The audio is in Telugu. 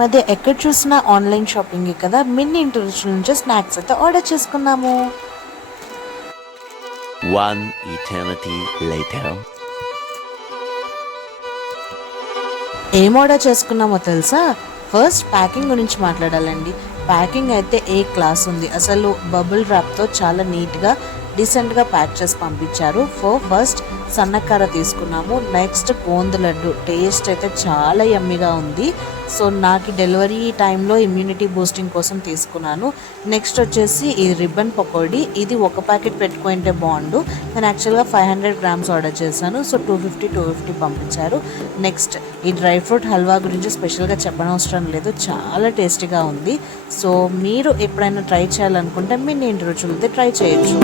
మధ్య ఎక్కడ చూసినా ఆన్లైన్ షాపింగ్ కదా, మిన్ని ఇంటి రుచుల నుంచి స్నాక్స్ అయితే ఆర్డర్ చేసుకున్నాము. One eternity later. ఏం ఆర్డర్ చేసుకున్నామో తెలుసా? ఫస్ట్ ప్యాకింగ్ గురించి మాట్లాడాలండి. ప్యాకింగ్ అయితే ఏ క్లాస్ ఉంది. అసలు బబుల్ ర్యాప్తో చాలా నీట్గా డీసెంట్గా ప్యాక్ చేసి పంపించారు. ఫస్ట్ సన్నకార తీసుకున్నాము. నెక్స్ట్ గోంద లడ్డు టేస్ట్ అయితే చాలా యమ్మీగా ఉంది. సో నాకు డెలివరీ టైంలో ఇమ్యూనిటీ బూస్టింగ్ కోసం తీసుకున్నాను. నెక్స్ట్ వచ్చేసి ఈ రిబ్బన్ పకోడీ. ఇది ఒక ప్యాకెట్ పెట్టుకుంటే బాగుండు. నేను యాక్చువల్గా 500 గ్రామ్స్ ఆర్డర్ చేశాను. సో 250 పంపించారు. నెక్స్ట్ ఈ డ్రై ఫ్రూట్ హల్వా గురించి స్పెషల్గా చెప్పనవసరం లేదు, చాలా టేస్టీగా ఉంది. సో మీరు ఎప్పుడైనా ట్రై చేయాలనుకుంటే మీ ఇంటి రుచులతో ట్రై చేయొచ్చు.